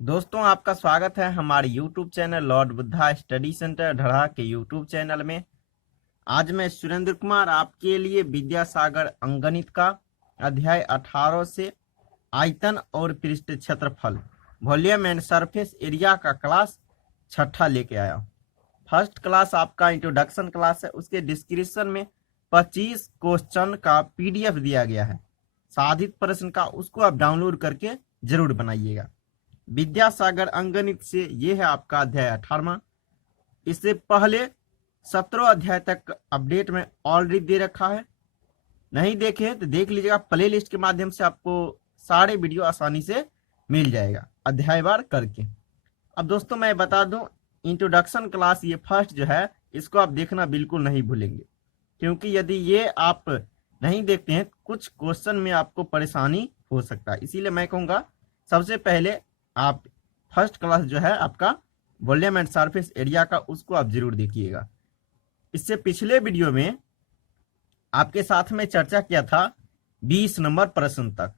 दोस्तों, आपका स्वागत है हमारे YouTube channel lord Buddha study centre Dhadha के YouTube चैनल में। आज मैं सुरेंद्र कुमार आपके लिए विद्यासागर अंकगणित का अध्याय 18 से आयतन और पृष्ठ क्षेत्रफल वॉल्यूम एंड सरफेस एरिया का क्लास छठा लेके आया हूं। फर्स्ट क्लास आपका इंट्रोडक्शन क्लास है। उसके डिस्क्रिप्शन में 25 क्वेश्चन का PDF दिया गया है, साधित प्रश्न का। उसको आप डाउनलोड करके जरूर बनाइएगा। विद्यासागर अंकगणित से ये है आपका अध्याय 18वां। इससे पहले 17 अध्याय तक अपडेट में ऑलरेडी दे रखा है। नहीं देखे तो देख लीजिएगा, प्ले लिस्ट के माध्यम से आपको सारे वीडियो आसानी से मिल जाएगा अध्यायवार करके। अब दोस्तों मैं बता दूं, इंट्रोडक्शन क्लास ये फर्स्ट जो है, इसको आप देखना बिल्कुल नहीं भूलेंगे, क्योंकि यदि ये आप नहीं देखते हैं कुछ क्वेश्चन में आपको परेशानी हो सकता है। इसीलिए मैं कहूँगा सबसे पहले आप फर्स्ट क्लास जो है आपका वॉल्यूम एंड सरफेस एरिया का, उसको आप जरूर देखिएगा। इससे पिछले वीडियो में आपके साथ में चर्चा किया था 20 नंबर प्रश्न तक,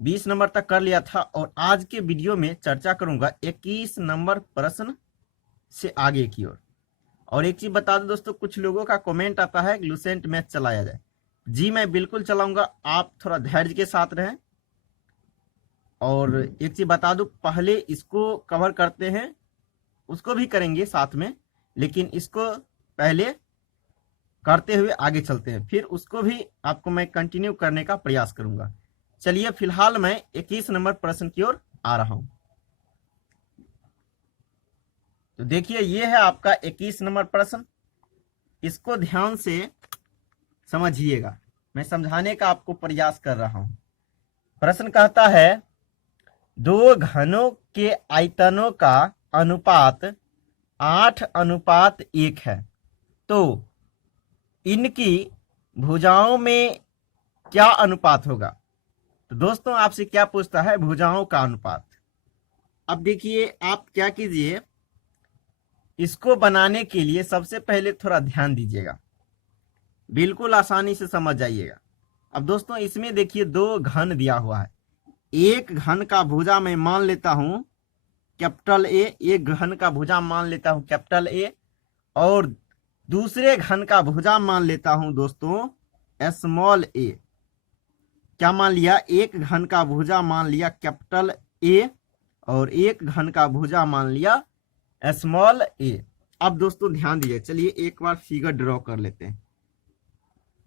20 नंबर तक कर लिया था। और आज के वीडियो में चर्चा करूंगा 21 नंबर प्रश्न से आगे की ओर। और एक चीज बता दो दोस्तों, कुछ लोगों का कमेंट आता है लुसेंट मैथ चलाया जाए। जी मैं बिल्कुल चलाऊंगा, आप थोड़ा धैर्य के साथ रहें। और एक चीज बता दूं, पहले इसको कवर करते हैं, उसको भी करेंगे साथ में, लेकिन इसको पहले करते हुए आगे चलते हैं, फिर उसको भी आपको मैं कंटिन्यू करने का प्रयास करूंगा। चलिए फिलहाल मैं 21 नंबर प्रश्न की ओर आ रहा हूं। तो देखिए, ये है आपका 21 नंबर प्रश्न। इसको ध्यान से समझिएगा, मैं समझाने का आपको प्रयास कर रहा हूं। प्रश्न कहता है, दो घनों के आयतनों का अनुपात 8:1 है, तो इनकी भुजाओं में क्या अनुपात होगा? तो दोस्तों आपसे क्या पूछता है? भुजाओं का अनुपात। अब देखिए, आप क्या कीजिए, इसको बनाने के लिए सबसे पहले थोड़ा ध्यान दीजिएगा, बिल्कुल आसानी से समझ जाइएगा। अब दोस्तों इसमें देखिए दो घन दिया हुआ है। एक घन का भुजा मैं मान लेता हूं कैपिटल ए, एक घन का भुजा मान लेता हूं कैपिटल ए, और दूसरे घन का भुजा मान लेता हूं दोस्तों स्मॉल ए। क्या मान लिया? एक घन का भुजा मान लिया कैपिटल ए और एक घन का भुजा मान लिया स्मॉल ए। अब दोस्तों ध्यान दीजिए, चलिए एक बार फिगर ड्रॉ कर लेते हैं।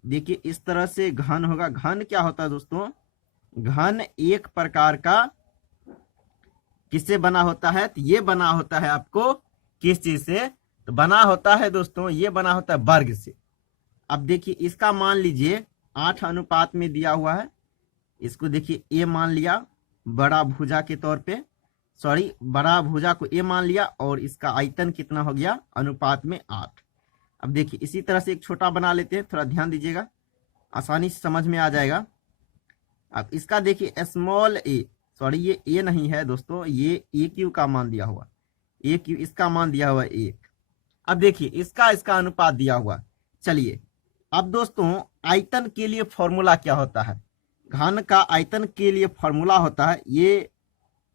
देखिए इस तरह से घन होगा। घन क्या होता है दोस्तों? घन एक प्रकार का किससे बना होता है? तो ये बना होता है आपको किस चीज से? तो बना होता है दोस्तों, ये बना होता है वर्ग से। अब देखिए इसका मान लीजिए 8 अनुपात में दिया हुआ है। इसको देखिए ए मान लिया बड़ा भुजा के तौर पे, सॉरी बड़ा भुजा को ए मान लिया, और इसका आयतन कितना हो गया? अनुपात में 8। अब देखिए इसी तरह से एक छोटा बना लेते हैं, थोड़ा ध्यान दीजिएगा, आसानी से समझ में आ जाएगा। अब इसका देखिए स्मॉल ए, सॉरी ये ए नहीं है दोस्तों, ये ए क्यू का मान दिया हुआ, ए क्यू इसका मान दिया हुआ 1। अब देखिए इसका अनुपात दिया हुआ। चलिए अब दोस्तों आयतन के लिए फॉर्मूला क्या होता है? घन का आयतन के लिए फॉर्मूला होता है, ये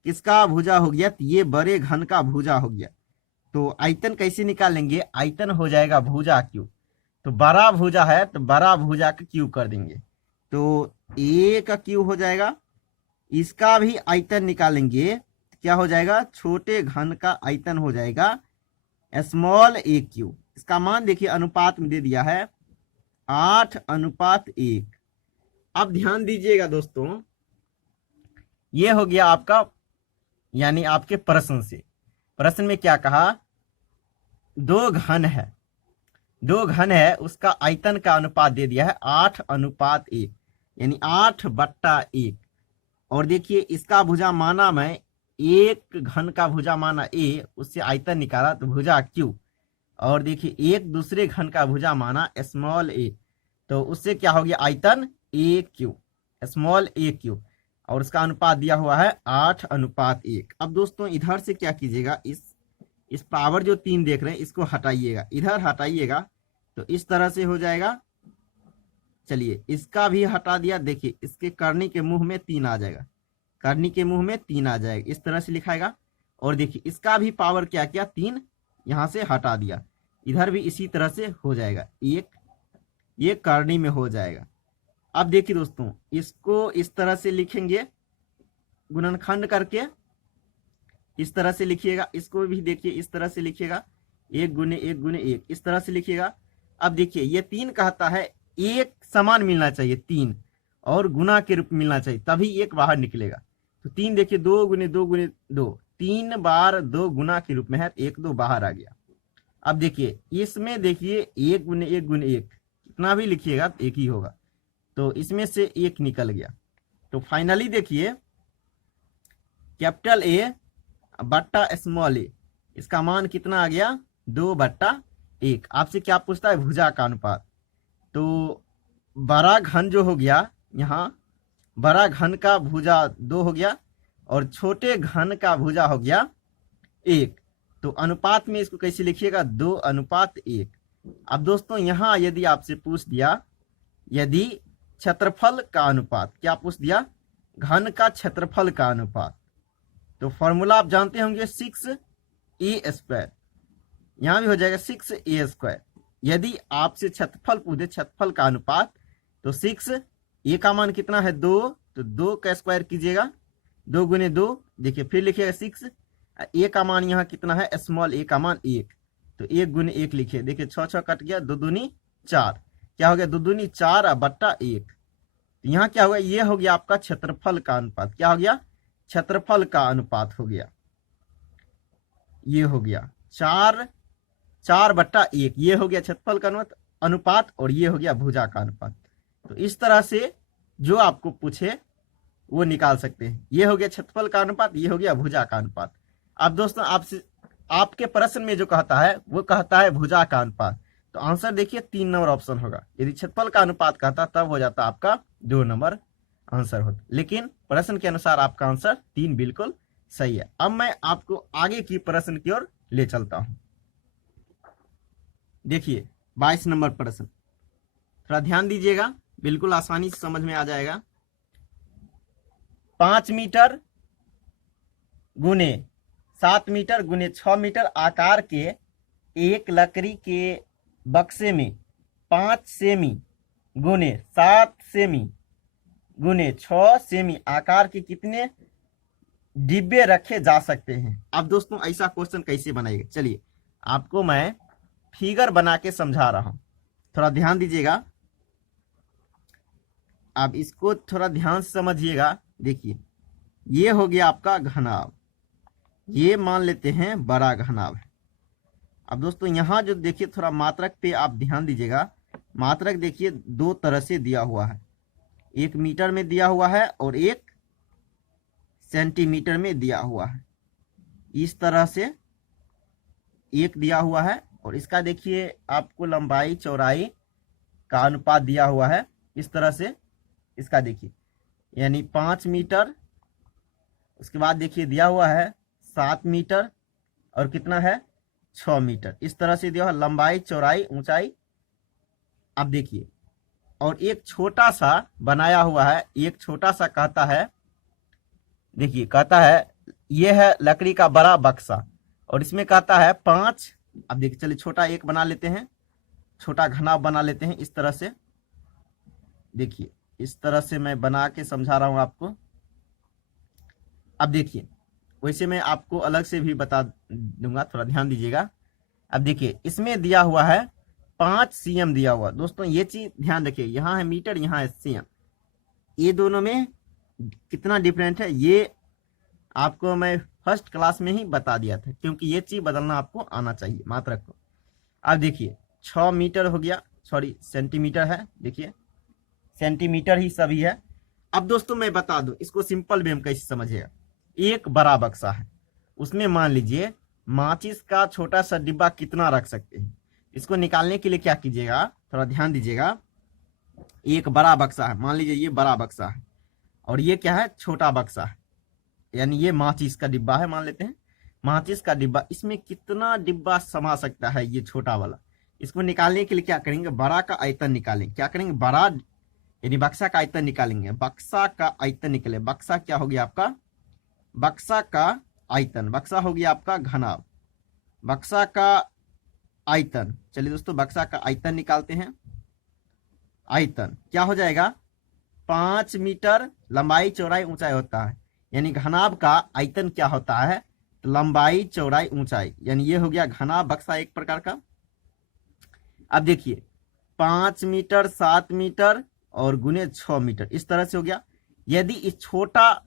किसका भुजा हो गया? तो ये बड़े घन का भुजा हो गया। तो आयतन कैसे निकालेंगे? आयतन हो जाएगा भुजा क्यू। तो बड़ा भुजा है तो बड़ा भुजा का क्यू कर देंगे, तो ए का क्यू हो जाएगा। इसका भी आयतन निकालेंगे, क्या हो जाएगा? छोटे घन का आयतन हो जाएगा स्मॉल ए क्यू। इसका मान देखिए अनुपात में दे दिया है 8:1। अब ध्यान दीजिएगा दोस्तों, ये हो गया आपका, यानी आपके प्रश्न से। प्रश्न में क्या कहा? दो घन है, दो घन है, उसका आयतन का अनुपात दे दिया है 8:1, यानी 8/1। और देखिए इसका भुजा माना मैं, एक घन का भुजा माना ए, उससे आयतन निकाला तो भुजा क्यू। और देखिए एक दूसरे घन का भुजा माना स्मॉल ए, तो उससे क्या हो गया? आयतन ए क्यू, स्मॉल ए क्यू, और उसका अनुपात दिया हुआ है 8:1। अब दोस्तों इधर से क्या कीजिएगा, इस पावर जो 3 देख रहे हैं इसको हटाइएगा, इधर हटाइएगा, तो इस तरह से हो जाएगा। चलिए इसका भी हटा दिया, देखिए इसके करनी के मुंह में 3 आ जाएगा। करनी के मुंह में 3 आ जाएगा, इस तरह से लिखाएगा। और देखिए इसका भी पावर क्या किया, 3 यहाँ से हटा दिया, इधर भी इसी तरह से हो जाएगा, एक ये करनी में हो जाएगा। अब देखिए दोस्तों, इसको इस तरह से लिखेंगे गुणनखंड करके, इस तरह से लिखिएगा। इसको भी देखिए इस तरह से लिखिएगा, 1 गुने 1 गुने 1, इस तरह से लिखिएगा। अब देखिए ये 3 कहता है एक समान मिलना चाहिए, 3 और गुना के रूप में मिलना चाहिए, तभी एक बाहर निकलेगा। तो 3 देखिए 2 गुने 2 गुने 2, 3 बार 2 गुना के रूप में है, 1 2 बाहर आ गया। अब देखिए इसमें देखिए 1 गुने 1 गुने 1, कितना भी लिखिएगा एक ही होगा, तो इसमें से 1 निकल गया। तो फाइनली देखिए कैपिटल ए बट्टा स्मॉल ए, इसका मान कितना आ गया, 2/1। आपसे क्या पूछता है, भुजा का अनुपात। तो बड़ा घन जो हो गया, यहाँ बड़ा घन का भुजा 2 हो गया और छोटे घन का भुजा हो गया 1। तो अनुपात में इसको कैसे लिखिएगा, 2:1। अब दोस्तों यहाँ यदि आपसे पूछ दिया, यदि क्षेत्रफल का अनुपात, क्या पूछ दिया, घन का क्षेत्रफल का अनुपात, तो फॉर्मूला आप जानते होंगे 6a², यहां भी हो जाएगा 6a²। यदि आपसे क्षेत्रफल पूछे, क्षेत्रफल का अनुपात, तो 6 ए का मान कितना है 2, तो 2 का स्क्वायर कीजिएगा, 2 गुने 2, देखिए फिर लिखिएगा 6, ए का मान यहाँ कितना है, स्मॉल ए का मान 1, तो 1 गुने 1 लिखिए, देखिए 6 6 कट गया, 2 दूनी 4, क्या हो गया 2 दूनी 4/1। तो यहाँ क्या होगा, ये हो गया आपका क्षेत्रफल का अनुपात, क्या हो गया, क्षेत्रफल का अनुपात हो गया, ये हो गया 4/1, ये हो गया क्षेत्रफल का अनुपात, और ये हो गया भुजा का अनुपात। तो इस तरह से जो आपको पूछे वो निकाल सकते हैं। ये हो गया क्षेत्रफल का अनुपात, ये हो गया भुजा का अनुपात। अब दोस्तों आपसे आपके प्रश्न में जो कहता है वो कहता है भुजा का अनुपात, तो आंसर देखिए 3 नंबर ऑप्शन होगा। यदि क्षेत्रफल का अनुपात कहता तब हो जाता आपका 2 नंबर आंसर होता, लेकिन प्रश्न के अनुसार आपका आंसर 3 बिल्कुल सही है। अब मैं आपको आगे की प्रश्न की ओर ले चलता हूं। देखिए 22 नंबर प्रश्न, थोड़ा ध्यान दीजिएगा, बिल्कुल आसानी से समझ में आ जाएगा। 5 मीटर गुने 7 मीटर गुने 6 मीटर आकार के एक लकड़ी के बक्से में 5 सेमी गुने 7 सेमी गुने 6 सेमी आकार के कितने डिब्बे रखे जा सकते हैं। अब दोस्तों ऐसा क्वेश्चन कैसे बनाएगा, चलिए आपको मैं फिगर बना के समझा रहा हूं, थोड़ा ध्यान दीजिएगा। आप इसको थोड़ा ध्यान से समझिएगा। देखिए ये हो गया आपका घनाभ, ये मान लेते हैं बड़ा घनाभ है। अब दोस्तों यहाँ जो देखिए थोड़ा मात्रक पे आप ध्यान दीजिएगा, मात्रक देखिए 2 तरह से दिया हुआ है, 1 मीटर में दिया हुआ है और 1 सेंटीमीटर में दिया हुआ है। इस तरह से एक दिया हुआ है और इसका देखिए आपको लंबाई चौड़ाई का अनुपात दिया हुआ है, इस तरह से इसका देखिए, यानी 5 मीटर, उसके बाद देखिए दिया हुआ है 7 मीटर और कितना है 6 मीटर, इस तरह से दिया हुआ लंबाई चौड़ाई ऊंचाई। अब देखिए और एक छोटा सा बनाया हुआ है, एक छोटा सा कहता है, देखिए कहता है ये है लकड़ी का बड़ा बक्सा और इसमें कहता है 5। अब देखिए चलिए छोटा एक बना लेते हैं, छोटा घना बना लेते हैं, इस तरह से देखिए, इस तरह से मैं बना के समझा रहा हूं आपको। अब देखिए वैसे मैं आपको अलग से भी बता दूंगा, थोड़ा ध्यान दीजिएगा। अब देखिए इसमें दिया हुआ है 5 सीएम दिया हुआ। दोस्तों ये चीज ध्यान रखिए, यहाँ है मीटर, यहाँ है सीएम, ये दोनों में कितना डिफरेंट है ये आपको मैं फर्स्ट क्लास में ही बता दिया था, क्योंकि ये चीज बदलना आपको आना चाहिए मात्रक को। अब देखिए 6 मीटर हो गया, सॉरी सेंटीमीटर है, देखिए सेंटीमीटर ही सभी है। अब दोस्तों मैं बता दूं इसको सिंपल भी हम कैसे समझिएगा। एक बड़ा बक्सा है, उसमें मान लीजिए माचिस का छोटा सा डिब्बा कितना रख सकते हैं। इसको निकालने के लिए क्या कीजिएगा, थोड़ा ध्यान दीजिएगा। एक बड़ा बक्सा है, मान लीजिए ये बड़ा बक्सा है और ये क्या है छोटा बक्सा है, यानी ये माचिस का डिब्बा है, मान लेते हैं माचिस का डिब्बा। इसमें कितना डिब्बा समा सकता है ये छोटा वाला। इसको निकालने के लिए क्या करेंगे, बड़ा का आयतन निकालेंगे। क्या करेंगे, बड़ा यानी बक्सा का आयतन निकालेंगे। बक्सा का आयतन निकले, बक्सा क्या हो गया आपका, बक्सा का आयतन, बक्सा हो गया आपका घनाभ, बक्सा का आयतन। चलिए दोस्तों बक्सा का आयतन निकालते हैं। आयतन क्या हो जाएगा, 5 मीटर लंबाई चौड़ाई ऊंचाई होता है, यानी घनाभ का आयतन क्या होता है, तो लंबाई चौड़ाई ऊंचाई, यानी ये हो गया घनाभ बक्सा एक प्रकार का। अब देखिए 5 मीटर 7 मीटर और गुने 6 मीटर, इस तरह से हो गया। यदि इस छोटा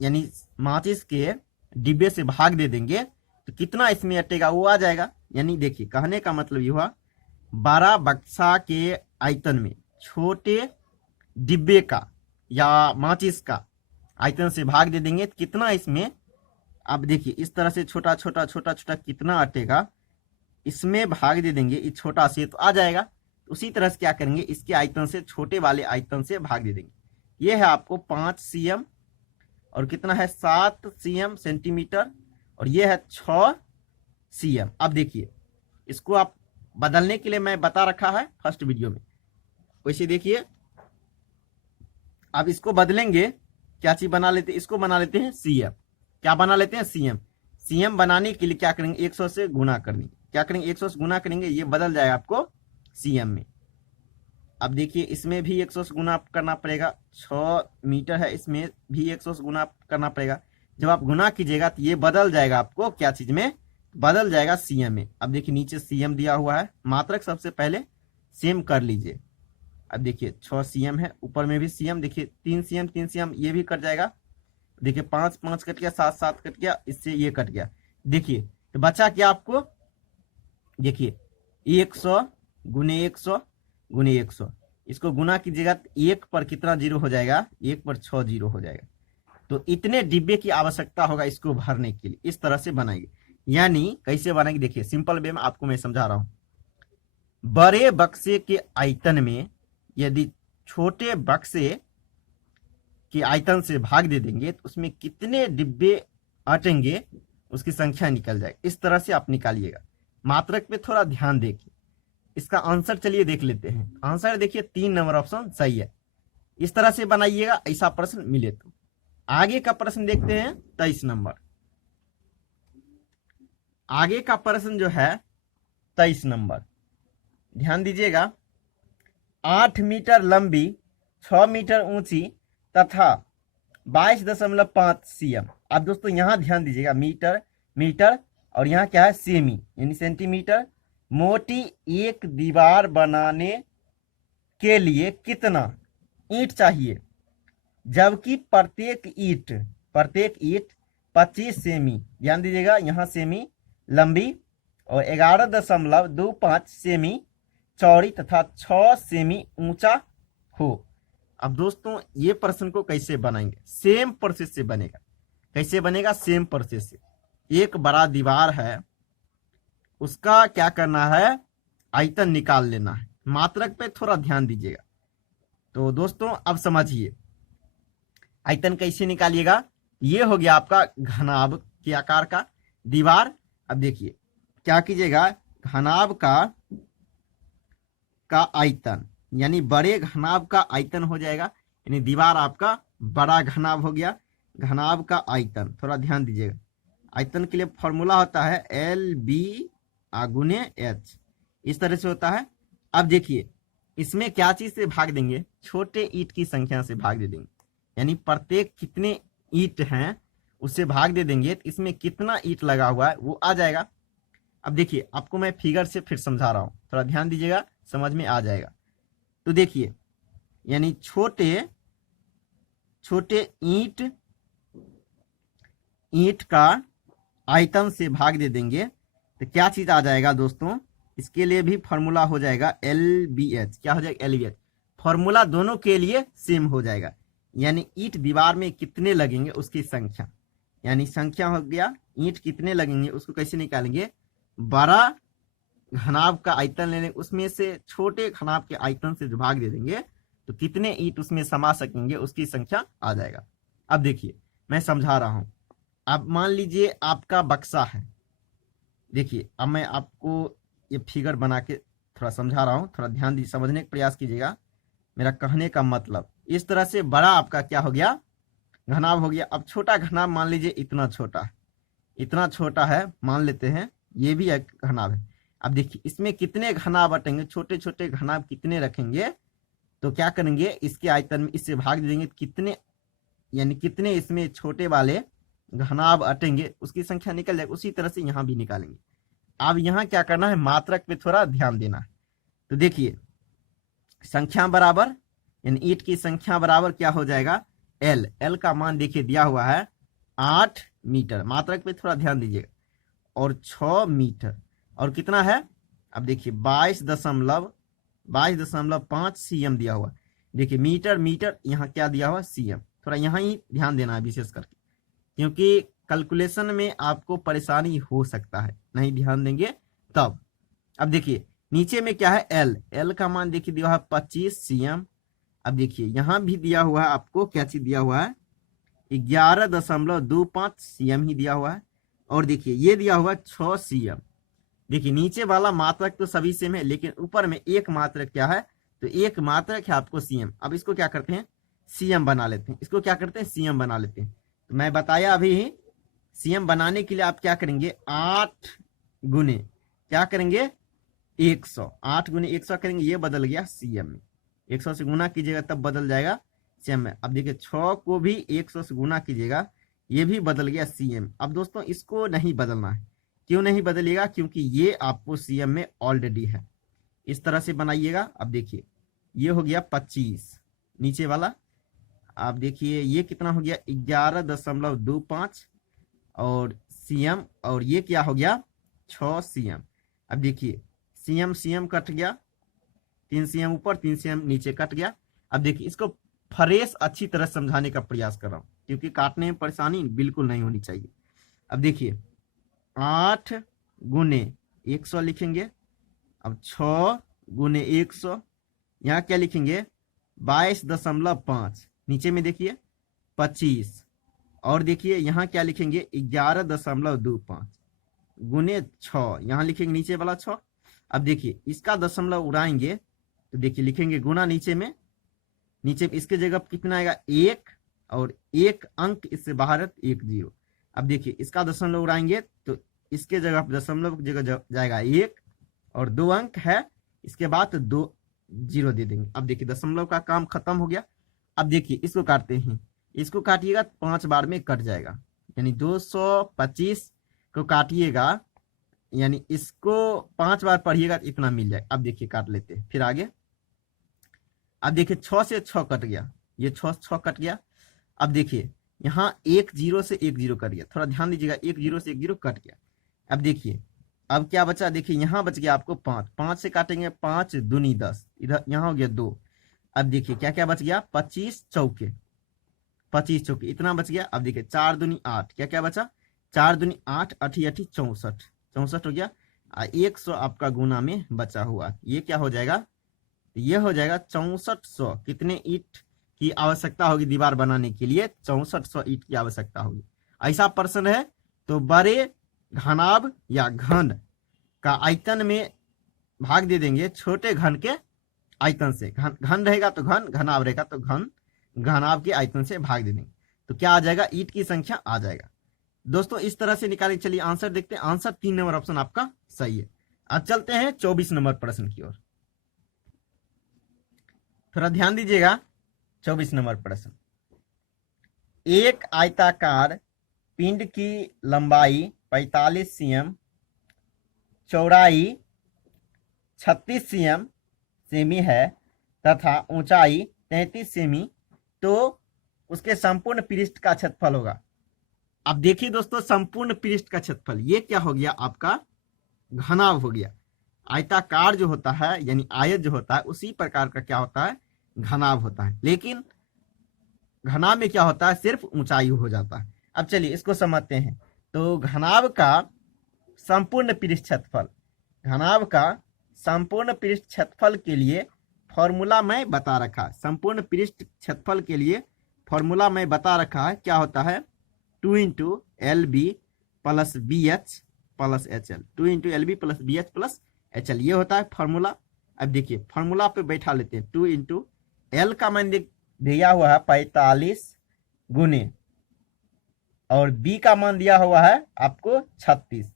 यानी माचिस के डिब्बे से भाग दे देंगे तो कितना इसमें अटेगा वो आ जाएगा। यानी देखिए कहने का मतलब ये हुआ, बड़ा बक्सा के आयतन में छोटे डिब्बे का या माचिस का आयतन से भाग दे देंगे तो कितना इसमें, अब देखिए इस तरह से छोटा छोटा छोटा छोटा कितना अटेगा, इसमें भाग दे देंगे इस छोटा से तो आ जाएगा। उसी तरह से क्या करेंगे, इसके आयतन से छोटे वाले आयतन से भाग दे देंगे। ये है आपको 5 cm और कितना है 7 cm सेंटीमीटर, और ये है 6 cm। अब देखिए इसको आप बदलने के लिए मैं बता रखा है फर्स्ट वीडियो में, वैसे देखिए अब इसको बदलेंगे, क्या चीज बना लेते हैं, इसको बना लेते हैं cm। क्या बना लेते हैं cm। cm बनाने के लिए क्या करेंगे, 100 से गुना करनी, क्या करेंगे 100 से गुना करेंगे, ये बदल जाएगा आपको cm में। अब देखिए इसमें भी 100 से गुना करना पड़ेगा, 6 मीटर है इसमें भी 100 से गुना करना पड़ेगा। जब आप गुना कीजिएगा तो ये बदल जाएगा आपको क्या चीज में, बदल जाएगा cm में। अब देखिए नीचे cm दिया हुआ है, मात्रक सबसे पहले सेम कर लीजिए। अब देखिए 6 cm है, ऊपर में भी cm, देखिए 3 cm 3 cm ये भी कट जाएगा। देखिए 5 5 कट गया, 7 7 कट गया, इससे ये कट गया। देखिए तो बचा क्या आपको, देखिए 100 गुने 100 गुने 100, इसको गुना कीजिएगा तो 1 पर कितना जीरो हो जाएगा, 1 पर 6 जीरो हो जाएगा। तो इतने डिब्बे की आवश्यकता होगा इसको भरने के लिए, इस तरह से बनाएंगे। यानी कैसे बनाएंगे, देखिए सिंपल वे में आपको मैं समझा रहा हूं। बड़े बक्से के आयतन में यदि छोटे बक्से के आयतन से भाग दे देंगे तो उसमें कितने डिब्बे अटेंगे उसकी संख्या निकल जाएगी। इस तरह से आप निकालिएगा, मात्रक पे थोड़ा ध्यान देखिए। इसका आंसर चलिए देख लेते हैं। आंसर देखिए 3 नंबर ऑप्शन सही है। इस तरह से बनाइएगा, ऐसा प्रश्न मिले तो। आगे का प्रश्न देखते हैं 23 नंबर। आगे का प्रश्न जो है 23 नंबर, ध्यान दीजिएगा। 8 मीटर लंबी 6 मीटर ऊंची तथा 22.5 cm। अब दोस्तों यहां ध्यान दीजिएगा, मीटर मीटर और यहाँ क्या है सेमी यानी सेंटीमीटर, मोटी एक दीवार बनाने के लिए कितना ईंट चाहिए, जबकि प्रत्येक ईंट 25 सेमी, ध्यान दीजिएगा यहाँ सेमी लंबी और 11.25 सेमी चौड़ी तथा 6 सेमी ऊंचा हो। अब दोस्तों ये प्रश्न को कैसे बनाएंगे, सेम प्रोसेस से बनेगा। कैसे बनेगा, सेम प्रोसेस से। एक बड़ा दीवार है, उसका क्या करना है, आयतन निकाल लेना है। मात्रक पे थोड़ा ध्यान दीजिएगा। तो दोस्तों अब समझिए आयतन कैसे निकालिएगा। ये हो गया आपका घनाभ के आकार का दीवार। अब देखिए क्या कीजिएगा, घनाभ का आयतन यानी बड़े घनाभ का आयतन हो जाएगा, यानी दीवार आपका बड़ा घनाभ हो गया। घनाभ का आयतन थोड़ा ध्यान दीजिएगा। आयतन के लिए फॉर्मूला होता है LB गुने H, इस तरह से होता है। अब देखिए इसमें क्या चीज से भाग देंगे, छोटे ईंट की संख्या से भाग दे देंगे, यानी प्रत्येक कितने ईंट हैं उससे भाग दे देंगे तो इसमें कितना ईंट लगा हुआ है वो आ जाएगा। अब देखिए आपको मैं फिगर से फिर समझा रहा हूं, थोड़ा ध्यान दीजिएगा, समझ में आ जाएगा। तो देखिए यानी छोटे छोटे ईंट का आयतन से भाग दे देंगे तो क्या चीज आ जाएगा दोस्तों, इसके लिए भी फॉर्मूला हो जाएगा LBH। क्या हो जाएगा, LBH। फॉर्मूला दोनों के लिए सेम हो जाएगा, यानी ईंट दीवार में कितने लगेंगे उसकी संख्या, यानी संख्या हो गया ईंट कितने लगेंगे उसको कैसे निकालेंगे, बड़ा घनाभ का आयतन लेने, उसमें से छोटे घनाभ के आयतन से भाग दे देंगे तो कितने ईंट उसमें समा सकेंगे उसकी संख्या आ जाएगा। अब देखिए मैं समझा रहा हूं। अब मान लीजिए आपका बक्सा है, देखिए अब मैं आपको ये फिगर बना के थोड़ा समझा रहा हूं, थोड़ा ध्यान समझने का प्रयास कीजिएगा। मेरा कहने का मतलब। इस तरह से बड़ा आपका क्या हो गया, घनाभ हो गया। अब छोटा घनाभ मान लीजिए इतना छोटा है, इतना छोटा है मान लेते हैं, ये भी एक घनाभ है। अब देखिए इसमें कितने घनाभ बटेंगे, छोटे छोटे घनाभ कितने रखेंगे, तो क्या करेंगे इसके आयतन में इससे भाग देंगे, कितने यानी कितने इसमें छोटे वाले घनाभ अटेंगे उसकी संख्या निकल जाएगी। उसी तरह से यहाँ भी निकालेंगे। अब यहाँ क्या करना है, मात्रक पे थोड़ा ध्यान देना है। तो देखिए संख्या बराबर यानी ईंट की संख्या बराबर क्या हो जाएगा, एल। एल का मान देखिए दिया हुआ है 8 मीटर, मात्रक पे थोड़ा ध्यान दीजिएगा, और 6 मीटर, और कितना है, अब देखिए 22.5 सीएम दिया हुआ। देखिए मीटर मीटर, यहाँ क्या दिया हुआ, सीएम। थोड़ा यहाँ ही ध्यान देना है विशेष करके, क्योंकि कैलकुलेशन में आपको परेशानी हो सकता है, नहीं ध्यान देंगे तब। अब देखिए नीचे में क्या है, एल। एल का मान देखिए दिया हुआ है 25 सीएम। अब देखिए यहाँ भी दिया हुआ है आपको क्या चीज दिया हुआ है, 11.25 सीएम ही दिया हुआ है। और देखिए ये दिया हुआ 6 सीएम। देखिए नीचे वाला मात्रक तो सभी सेम है, लेकिन ऊपर में एक मात्रक क्या है, तो एक मात्रक है आपको सीएम। अब इसको क्या करते हैं, सीएम बना लेते हैं। इसको क्या करते हैं, सीएम बना लेते हैं। तो मैं बताया अभी, सीएम बनाने के लिए आप क्या करेंगे, 8 गुने क्या करेंगे 100, 8 गुने 100 करेंगे, ये बदल गया सीएम में। 100 से गुना कीजिएगा तब बदल जाएगा सीएम में। अब देखिए 6 को भी 100 से गुना कीजिएगा, ये भी बदल गया सीएम। अब दोस्तों इसको नहीं बदलना है, क्यों नहीं बदलिएगा, क्योंकि ये आपको सीएम में ऑलरेडी है। इस तरह से बनाइएगा। अब देखिए ये हो गया 25 नीचे वाला। आप देखिए ये कितना हो गया 11.25 और सीएम, और ये क्या हो गया 6 सीएम। अब देखिए सीएम सीएम कट गया, 3 सीएम ऊपर 3 सीएम नीचे कट गया। अब देखिए इसको फ्रेश अच्छी तरह समझाने का प्रयास कर रहा हूं, क्योंकि काटने में परेशानी बिल्कुल नहीं होनी चाहिए। अब देखिए 8 गुने 100 लिखेंगे, अब 6 गुने 100, यहाँ क्या लिखेंगे 22.5, नीचे में देखिए 25, और देखिए यहाँ क्या लिखेंगे 11.25 गुने 6, यहाँ लिखेंगे नीचे वाला 6। अब देखिए इसका दशमलव उड़ाएंगे तो देखिए लिखेंगे गुना, नीचे में इसके जगह कितना आएगा 1, और 1 अंक इससे बाहर 1 0। अब देखिए इसका दशमलव उड़ाएंगे तो इसके जगह दशमलव की जगह जाएगा 1 और 2 अंक है, इसके बाद 2 0 दे देंगे। अब देखिए दशमलव का काम खत्म हो गया। अब देखिए इसको काटते हैं, इसको काटिएगा 5 बार में कट जाएगा, यानी 225 को काटिएगा, यानी इसको 5 बार पढ़िएगा तो इतना मिल जाए। अब देखिए काट लेते हैं फिर आगे। अब देखिए 6 से 6 कट गया, ये 6 कट गया। अब देखिए यहाँ 1 0 से 1 0 कट गया, थोड़ा ध्यान दीजिएगा, 1 0 से 1 0 कट गया। अब देखिए अब क्या बचा, देखिए यहाँ बच गया आपको 5, 5 से काटेंगे 5 दूनी 10, इधर यहाँ हो गया 2। अब देखिए क्या क्या बच गया 25 चौके इतना बच गया। अब देखिए 4 दूनी 8, क्या क्या बचा 4 दूनी 8, 8 8 64 हो गया। 100 आपका गुना में बचा हुआ, ये क्या हो जाएगा, ये हो जाएगा 6400। कितने ईंट की आवश्यकता होगी दीवार बनाने के लिए, 6400 ईंट की आवश्यकता होगी। ऐसा प्रश्न है तो बड़े घनाभ या घन का आयतन में भाग दे देंगे छोटे घन के आयतन से। घन रहेगा तो घन, घनाभ रहेगा तो घन, घनाभ के आयतन से भाग दे देंगे, तो क्या आ जाएगा ईंट की संख्या आ जाएगा। दोस्तों इस तरह से निकालें। चलिए आंसर देखते हैं। आंसर 3 नंबर ऑप्शन आपका सही है। अब चलते हैं 24 नंबर प्रश्न की ओर, थोड़ा ध्यान दीजिएगा। 24 नंबर प्रश्न, एक आयताकार पिंड की लंबाई 45 सीएम, चौड़ाई 36 सेमी है तथा ऊंचाई 33 सेमी, तो उसके संपूर्ण पृष्ठ का क्षेत्रफल होगा। अब देखिए दोस्तों संपूर्ण पृष्ठ का क्षेत्रफल ये क्या हो गया आपका घनाभ हो गया। आयताकार जो होता है यानी आयत जो होता है उसी प्रकार का क्या होता है घनाभ होता है, लेकिन घनाभ में क्या होता है सिर्फ ऊंचाई हो जाता है। अब चलिए इसको समझते हैं। तो घनाभ का संपूर्ण पृष्ठ क्षेत्रफल, घनाभ का संपूर्ण पृष्ठ क्षेत्रफल के लिए फॉर्मूला मैं बता रखा है। संपूर्ण पृष्ठ क्षेत्रफल के लिए फॉर्मूला मैं बता रखा है, क्या होता है 2 × LB + BH + HL, 2 × LB + BH + HL, ये होता है फॉर्मूला। अब देखिए फॉर्मूला पे बैठा लेते हैं, 2 × एल का मान दिया हुआ है 45 गुने, और बी का मान दिया हुआ है आपको 36।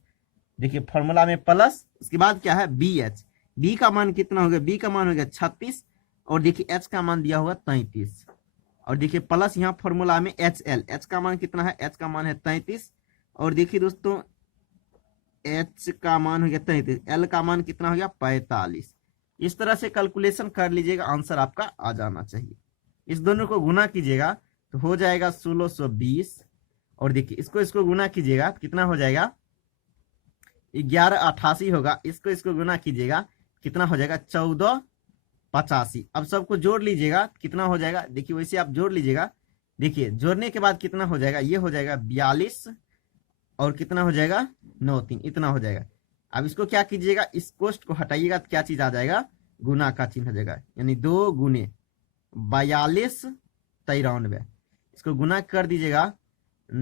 देखिए फॉर्मूला में प्लस, उसके बाद क्या है बी एच, बी का मान कितना हो गया, बी का मान हो गया 36, और देखिए एच का मान दिया हुआ 33, और देखिए प्लस यहाँ फॉर्मूला में एच एल, एच का मान कितना है, एच का मान है 33, और देखिए दोस्तों एच का मान हो गया 33, एल का मान कितना हो गया 45। इस तरह से कैलकुलेशन कर लीजिएगा, आंसर आपका आ जाना चाहिए। इस दोनों को गुना कीजिएगा तो हो जाएगा 1620, और देखिए इसको गुना कीजिएगा कितना हो जाएगा 1188 होगा, इसको गुना कीजिएगा कितना हो जाएगा 1485। अब सबको जोड़ लीजिएगा कितना हो जाएगा, देखिए वैसे आप जोड़ लीजिएगा, देखिए जोड़ने के बाद कितना हो जाएगा, ये हो जाएगा 42 और कितना हो जाएगा 93, इतना हो जाएगा। अब इसको क्या कीजिएगा, इस कोष्ट को हटाइएगा तो क्या चीज आ जाएगा, गुना का चिन्ह हो जाएगा, यानी 2 गुने 42 93। इसको गुना कर दीजिएगा,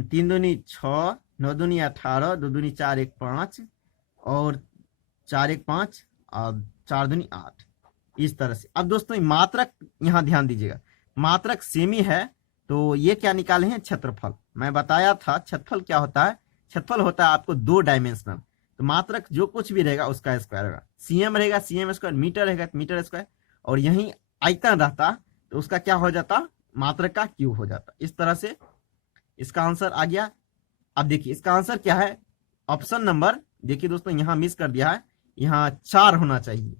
3 दूनी 6, 9 दूनी 18, 2 दूनी 4 1 5, और 4 1 5, और 4 दूनी 8, इस तरह से। अब दोस्तों मात्रक यहाँ ध्यान दीजिएगा, मात्रक सेमी है तो ये क्या निकाले हैं, क्षेत्रफल। मैं बताया था क्षेत्रफल क्या होता है, क्षेत्रफल होता है आपको 2 डायमेंशनल, तो मात्रक जो कुछ भी रहेगा उसका स्क्वायर होगा, सीएम रहेगा सीएम स्क्वायर, मीटर रहेगा मीटर स्क्वायर, और यहीं आयतन रहता तो उसका क्या हो जाता, मात्रक का क्यूब हो जाता। इस तरह से इसका आंसर आ गया। अब देखिए इसका आंसर क्या है, ऑप्शन नंबर, देखिए दोस्तों यहां मिस कर दिया है, यहां 4 होना चाहिए,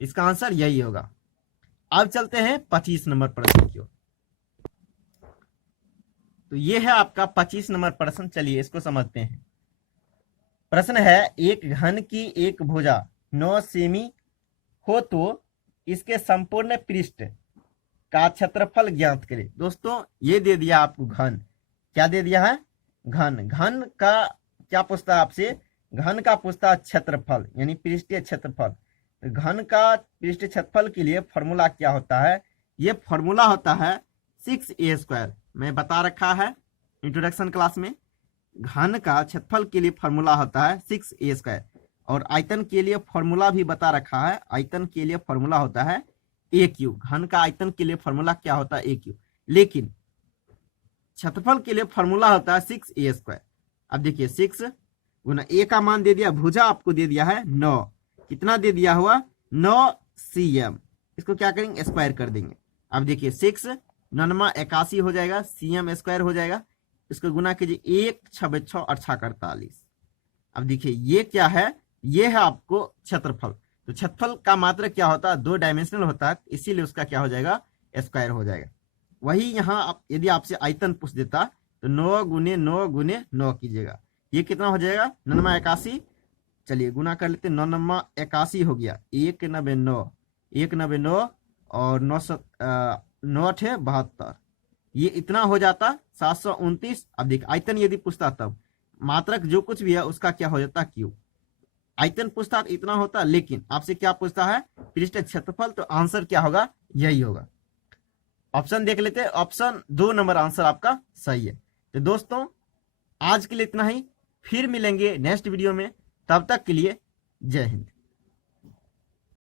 इसका आंसर यही होगा। अब चलते हैं 25 नंबर प्रश्न की ओर। तो ये है आपका 25 नंबर प्रश्न, चलिए इसको समझते हैं। प्रश्न है, एक घन की एक भुजा 9 सेमी हो तो इसके संपूर्ण पृष्ठ का क्षेत्रफल ज्ञात करें। दोस्तों ये दे दिया आपको घन, क्या दे दिया है, घन। घन का क्या पूछता है आपसे, घन का पूछता है क्षेत्रफल, यानी पृष्ठीय क्षेत्रफल। तो घन का पृष्ठीय क्षेत्रफल के लिए फॉर्मूला क्या होता है, ये फॉर्मूला होता है 6a²। मैं बता रखा है इंट्रोडक्शन क्लास में, घन का क्षेत्रफल के लिए फॉर्मूला होता है 6a², और आयतन के लिए फॉर्मूला भी बता रखा है, आयतन के लिए फॉर्मूला होता है a³। घन का आयतन के लिए फॉर्मूला क्या होता है a³, लेकिन क्षेत्रफल के लिए फॉर्मूला होता है 6a²। अब देखिए 6 गुना a का मान दे दिया, भुजा आपको दे दिया है 9, कितना दे दिया हुआ 9 cm, इसको क्या करेंगे स्क्वायर कर देंगे। अब देखिए 6 9 81 हो जाएगा, cm स्क्वायर हो जाएगा, इसको गुना कीजिए 1 6 6 8 48। अब देखिए ये क्या है, ये है आपको क्षेत्रफल। तो क्षेत्रफल का मात्रक क्या होता है, 2 डायमेंशनल होता है, इसीलिए उसका क्या हो जाएगा, स्क्वायर हो जाएगा। वही यहाँ आप यदि आपसे आयतन पूछ देता तो 9 गुने 9 गुने 9 कीजिएगा, ये कितना हो जाएगा 9 81। चलिए गुना कर लेते, 9 81 हो गया, 1 9 9, 1 9 9, और 9 72, ये इतना हो जाता 729। अब देखिए आयतन यदि पूछता तब मात्रक जो कुछ भी है उसका क्या हो जाता क्यूब, आयतन पूछता तो इतना होता, लेकिन आपसे क्या पूछता है पृष्ठ क्षेत्रफल, तो आंसर क्या होगा, यही होगा। ऑप्शन देख लेते हैं, ऑप्शन 2 नंबर आंसर आपका सही है। तो दोस्तों आज के लिए इतना ही, फिर मिलेंगे नेक्स्ट वीडियो में, तब तक के लिए जय हिंद।